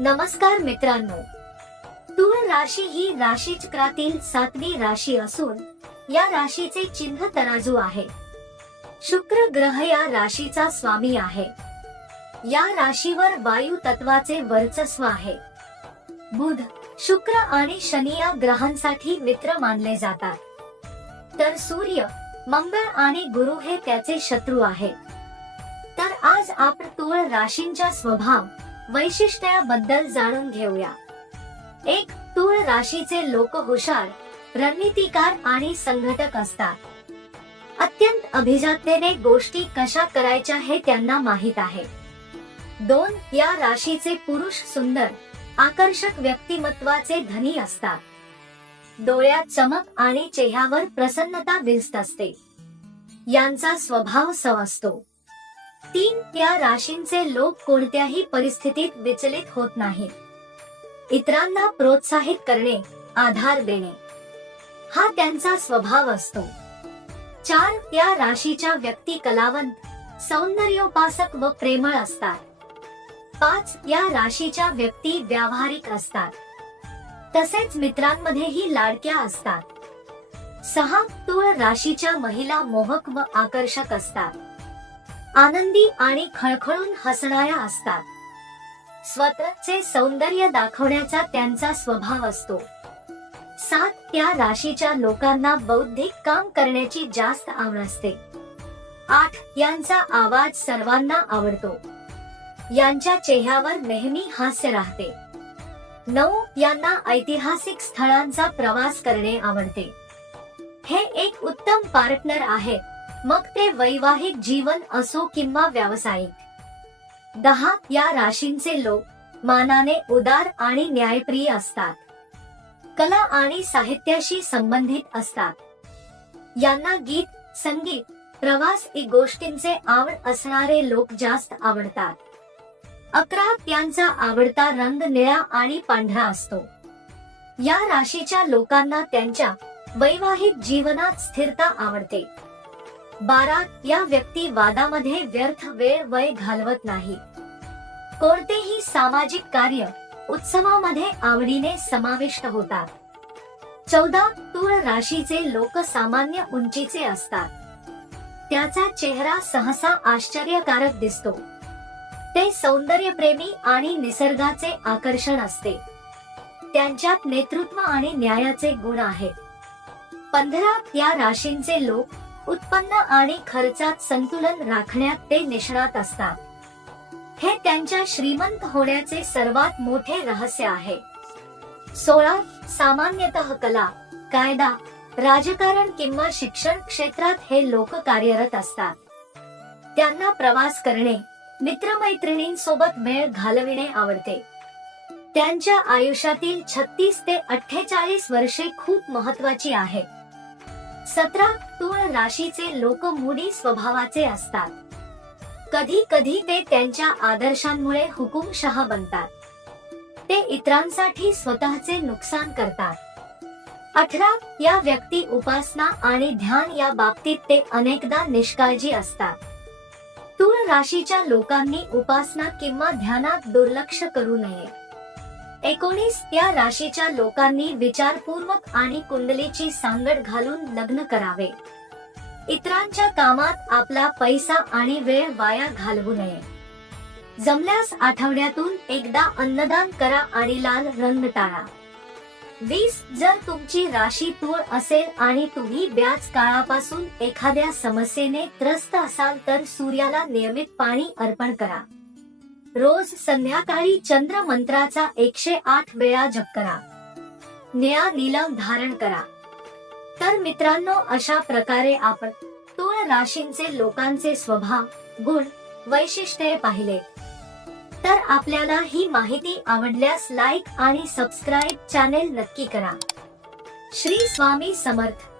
नमस्कार मित्रांनो. तूळ राशी ही राशीचक्रातील सातवी राशी असून या राशीचे चिन्ह तराजू आहे. शुक्र ग्रह या राशीचा स्वामी आहे. या राशीवर वायू तत्वाचे वर्चस्व आहे. बुध शुक्र आणि शनी या ग्रहांसाठी मित्र मानले जातात. तर सूर्य मंगळ आणि गुरु हे त्याचे शत्रू आहेत. तर आज आपण तूळ राशींच्या स्वभाव वैशिष्ट्याबद्दल जाणून घेऊया. एक तूळ राशीचे लोक हुशार रणनीतिकार आणि संघटक असतात. अत्यंत अभिजातेने गोष्टी कशा करायच्या हे त्यांना माहीत आहे. दोन या राशीचे पुरुष सुंदर आकर्षक व्यक्तिमत्वाचे धनी असतात. डोळ्यात चमक आणि चेहऱ्यावर प्रसन्नता दिसत असते. यांचा स्वभाव सव असतो. तीन या राशींचे लोक कोणत्याही परिस्थितीत विचलित होत नाहीत. इतरांना प्रोत्साहित करणे आधार देणे. हा त्यांचा स्वभाव असतो. चार या राशीच्या व्यक्ती कलावंत सौंदर्योपासक व प्रेमळ असतात. पाच या राशीच्या व्यक्ती व्यावहारिक असतात. तसेच मित्रांमध्येही लाडक्या असतात. सहा तुळ राशीच्या महिला मोहक व आकर्षक असतात. आनंदी आणि खळखळून हसणाऱ्या असतात. स्वतःचे सौंदर्य दाखवण्याचा त्यांचा स्वभाव असतो. सात त्या राशीच्या लोकांना बौद्धिक काम करण्याची जास्त आवड असते. आठ यांचा आवाज सर्वांना आवडतो. यांच्या चेहऱ्यावर नेहमी हास्य राहते. नऊ यांना ऐतिहासिक स्थळांचा प्रवास करणे आवडते. हे एक उत्तम पार्टनर आहे. मग ते वैवाहिक जीवन असो किंवा व्यावसायिक. दहा या राशींचे लोक मानाने उदार आणि न्यायप्रिय असतात. कला आणि साहित्याशी संबंधित असतात. यांना गीत संगीत प्रवास इ गोष्टींचे आवड असणारे लोक जास्त आवडतात. अकरा त्यांचा आवडता रंग निळा आणि पांढरा असतो. या राशीच्या लोकांना त्यांच्या वैवाहिक जीवनात स्थिरता आवडते. बारा या व्यक्ती वादामध्ये व्यर्थ वेळ वय घालवत नाही. कोणतेही सामाजिक कार्य उत्सवामध्ये आवडीने समाविष्ट होतात. चौदा तूळ राशीचे लोक सामान्य उंचीचे असतात. त्याचा चेहरा सहसा आश्चर्यकारक दिसतो. ते सौंदर्यप्रेमी आणि निसर्गाचे आकर्षण असते. त्यांच्यात नेतृत्व आणि न्यायाचे गुण आहेत. पंधरा या राशींचे लोक उत्पन्न आणि खर्चात संतुलन राखण्यात ते निष्णात असतात. हे त्यांच्या श्रीमंत होण्याचे सर्वात मोठे रहस्य आहे. सोळा सामान्यतः कला कायदा राजकारण किंवा शिक्षण क्षेत्रात हे लोक कार्यरत असतात. त्यांना प्रवास करणे मित्रमैत्रिणींसोबत वेळ घालविणे आवडते. त्यांच्या आयुष्यातील छत्तीस ते अठ्ठेचाळीस वर्षे खूप महत्वाची आहेत. सतरा तूळ राशीचे लोक मुडी स्वभावाचे असतात. कधी कधी ते त्यांच्या आदर्शांमुळे हुकुमशहा बनतात. ते इतरांसाठी स्वतःचे नुकसान करतात. अठरा या व्यक्ती उपासना आणि ध्यान या बाबतीत ते अनेकदा निष्काळजी असतात. तूळ राशीच्या लोकांनी उपासना किंवा ध्यानात दुर्लक्ष करू नये. एकोणीस या राशीच्या लोकांनी विचारपूर्वक आणि कुंडलीची सांगड घालून लग्न करावे. इतरांच्या कामात आपला पैसा आणि वेळ वाया घालवू नये. जमल्यास आठवड्यातून एकदा अन्नदान करा आणि लाल रंग टाळा. वीस जर तुमची राशी तूळ असेल आणि तुम्ही ब्याज काळापासून एखाद्या समस्येने त्रस्त असाल तर सूर्याला नियमित पाणी अर्पण करा. रोज संध्याकाळी चंद्र मंत्राचा एकशे आठ वेळा जप करा. निळा नीलम धारण करा. तर मित्रांनो अशा प्रकारे आपण तुळ राशींचे लोकांचे स्वभाव गुण वैशिष्ट्ये पाहिले. तर आपल्याला ही माहिती आवडल्यास लाईक आणि सबस्क्राईब चॅनेल नक्की करा. श्री स्वामी समर्थ.